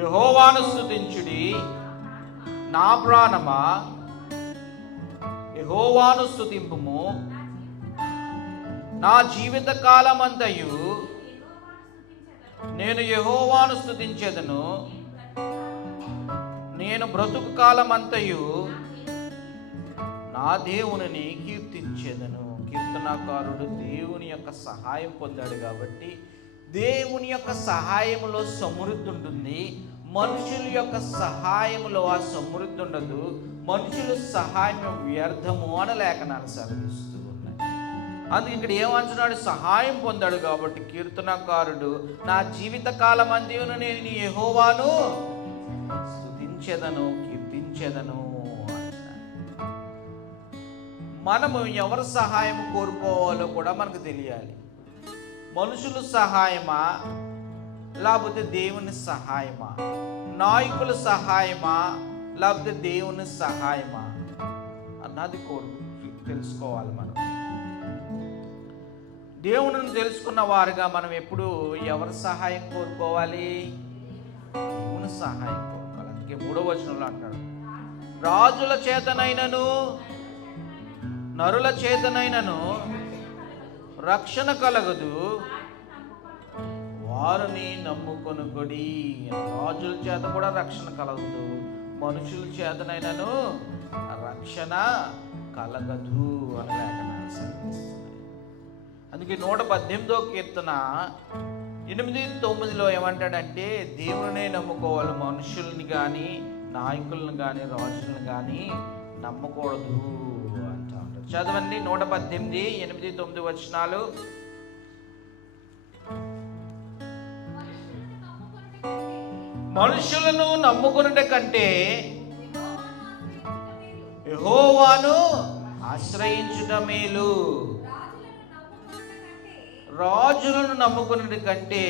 యెహోవాను స్తుతించుడి, నా ప్రాణమా యెహోవాను స్తుతింపుము. నా జీవిత కాలమంతయు నేను యెహోవాను స్తుతించెదను. నేను బ్రతుకు కాలమంతయు నా దేవునిని కీర్తించెదను. కీర్తనాకారుడు దేవుని యొక్క సహాయం పొందాడు కాబట్టి దేవుని యొక్క సహాయంలో సమృద్ధి ఉంటుంది. మనుషుల యొక్క సహాయంలో ఆ సమృద్ధి ఉండదు. మనుషుల సహాయం వ్యర్థము అని లేఖనాలు సెలవిస్తూ ఉన్నాయి. అందుకే ఇక్కడ ఏమంటున్నాడు? సహాయం పొందాడు కాబట్టి కీర్తనకారుడు నా జీవిత కాలం అంతయును నేను యెహోవాను స్తుతించెదను, కీర్తించెదను అంటున్నాడు. మనము ఎవరి సహాయం కోరుకోవాలో కూడా మనకు తెలియాలి. మనుషుల సహాయమా లేకపోతే దేవుని సహాయమా? నాయకుల సహాయమా లేకపోతే దేవుని సహాయమా అన్నది తెలుసుకోవాలి. మనం దేవుని తెలుసుకున్న వారుగా మనం ఎప్పుడు ఎవరి సహాయం కోరుకోవాలి? దేవుని సహాయం కోరుకోవాలి. అందుకే 3వ వచనంలో అంటాడు, రాజుల చేతనైనను నరుల చేతనైనను రక్షణ కలగదు, వారిని నమ్ముకొనుకొడి. రాజుల చేత కూడా రక్షణ కలగదు, మనుషుల చేతనైనను రక్షణ కలగదు అని లేఖనాలు సెలవిస్తున్నాయి. అందుకే 118వ కీర్తన 8-9లో ఏమంటాడంటే దేవుడినే నమ్ముకోవాలి, మనుషుల్ని కానీ నాయకులను కానీ రాజులను కానీ నమ్మకూడదు అంటా ఉంటాడు. చదవండి 118, 8, 9 వచనాలు. మనుషులను నమ్ముకునే కంటే యెహోవాను ఆశ్రయించుట మేలు. రాజులను నమ్ముకునే కంటే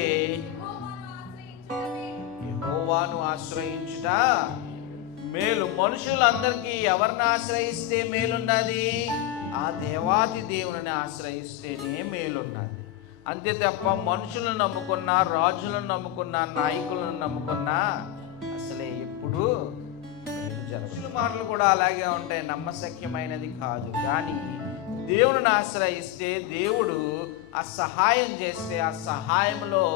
యెహోవాను ఆశ్రయించుట మేలు. మనుషులందరికీ ఎవరిని ఆశ్రయిస్తే మేలున్నది? ఆ దేవాతి దేవుని ఆశ్రయిస్తేనే మేలున్నది. అంతే తప్ప మనుషులను నమ్ముకున్నా, రాజులను నమ్ముకున్నా, నాయకులను నమ్ముకున్నా అసలే ఎప్పుడు మనుషుల మాటలు కూడా అలాగే ఉంటాయి, నమ్మశక్యమైనది కాదు. కానీ దేవుని ఆశ్రయిస్తే దేవుడు ఆ సహాయం చేస్తే ఆ సహాయంలో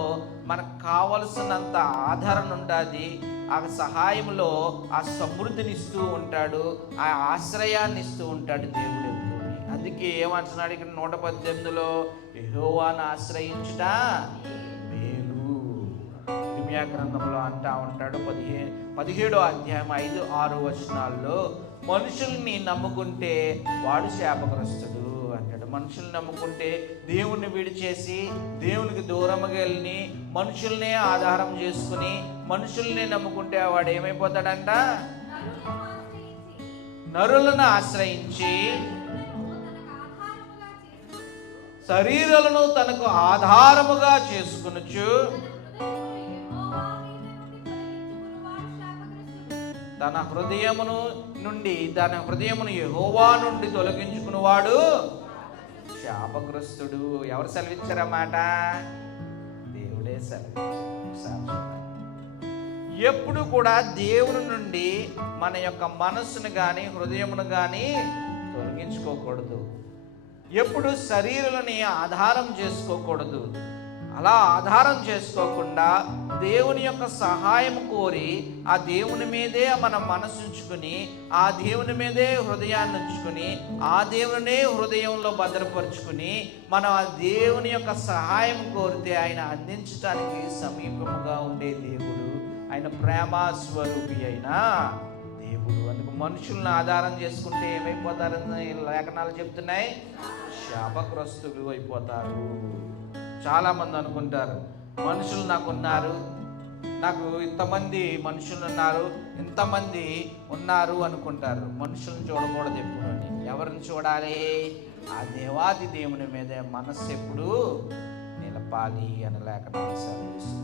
మనకు కావలసినంత ఆదరణ ఉంటుంది. ఆ సహాయంలో ఆ సమృద్ధిని ఇస్తూ ఉంటాడు, ఆ ఆశ్రయాన్ని ఇస్తూ ఉంటాడు దేవుడు ఎప్పుడు. అందుకే ఏమంటున్నాడు ఇక్కడ 118లో, యెహోవాను ఆశ్రయించుట మేలు. ఇర్మీయా గ్రంథంలో అంటా ఉంటాడు 17వ అధ్యాయం 5-6 వచనాల్లో, మనుషుల్ని నమ్ముకుంటే వాడు శాపగ్రస్తుడు అంటాడు. మనుషుల్ని నమ్ముకుంటే దేవుణ్ణి విడిచేసి దేవునికి దూరంగా వెళ్ళి మనుషుల్నే ఆధారం చేసుకుని మనుషుల్ని నమ్ముకుంటే వాడు ఏమైపోతాడంట? నరులను ఆశ్రయించి శరీరాలను తనకు ఆధారముగా చేసుకొనుచు తన హృదయమును యెహోవా నుండి తొలగించుకునేవాడు శాపగ్రస్తుడు. ఎవరు సెలవిచ్చారన్నమాట? దేవుడే సెలవిచ్చారు. ఎప్పుడు కూడా దేవుని నుండి మన యొక్క మనస్సును కానీ హృదయమును కానీ తొలగించుకోకూడదు. ఎప్పుడు శరీరాలని ఆధారం చేసుకోకూడదు. అలా ఆధారం చేసుకోకుండా దేవుని యొక్క సహాయం కోరి ఆ దేవుని మీదే మన మనసు ఉంచుకుని ఆ దేవుని మీదే హృదయాన్ని ఉంచుకుని ఆ దేవునే హృదయంలో భద్రపరుచుకుని మనం ఆ దేవుని యొక్క సహాయం కోరితే ఆయన అందించడానికి సమీపముగా ఉండే దేవుడు, ఆయన ప్రేమ స్వరూపి అయిన దేవుడు. అందుకు మనుషులను ఆధారం చేసుకుంటే ఏమైపోతారని లేఖనాలు చెప్తున్నాయి? శాపగ్రస్తులు అయిపోతారు. చాలామంది అనుకుంటారు, మనుషులు నాకున్నారు, నాకు ఇంతమంది మనుషులు ఉన్నారు, ఇంతమంది ఉన్నారు అనుకుంటారు. మనుషులను చూడకూడదు ఎప్పుడు అని. ఎవరిని చూడాలి? ఆ దేవాది దేవుని మీద మనస్సు ఎప్పుడు నిలపాలి అని లేఖనాలు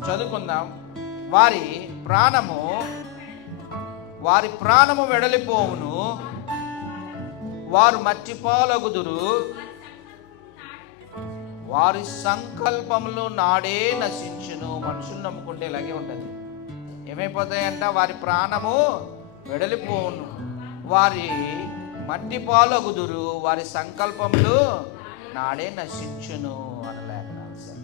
చదువుకుందాం. వారి ప్రాణము వెడలిపోవును, వారు మట్టిపాలగుదురు, వారి సంకల్పములు నాడే నశించును. మనుషులు నమ్ముకుంటే ఇలాగే ఉంటుంది. ఏమైపోతాయంట? వారి ప్రాణము వెడలిపోవును, వారి మట్టి పాలగుదురు, వారి సంకల్పములు నాడే నశించును అని లేఖనాలు సార్.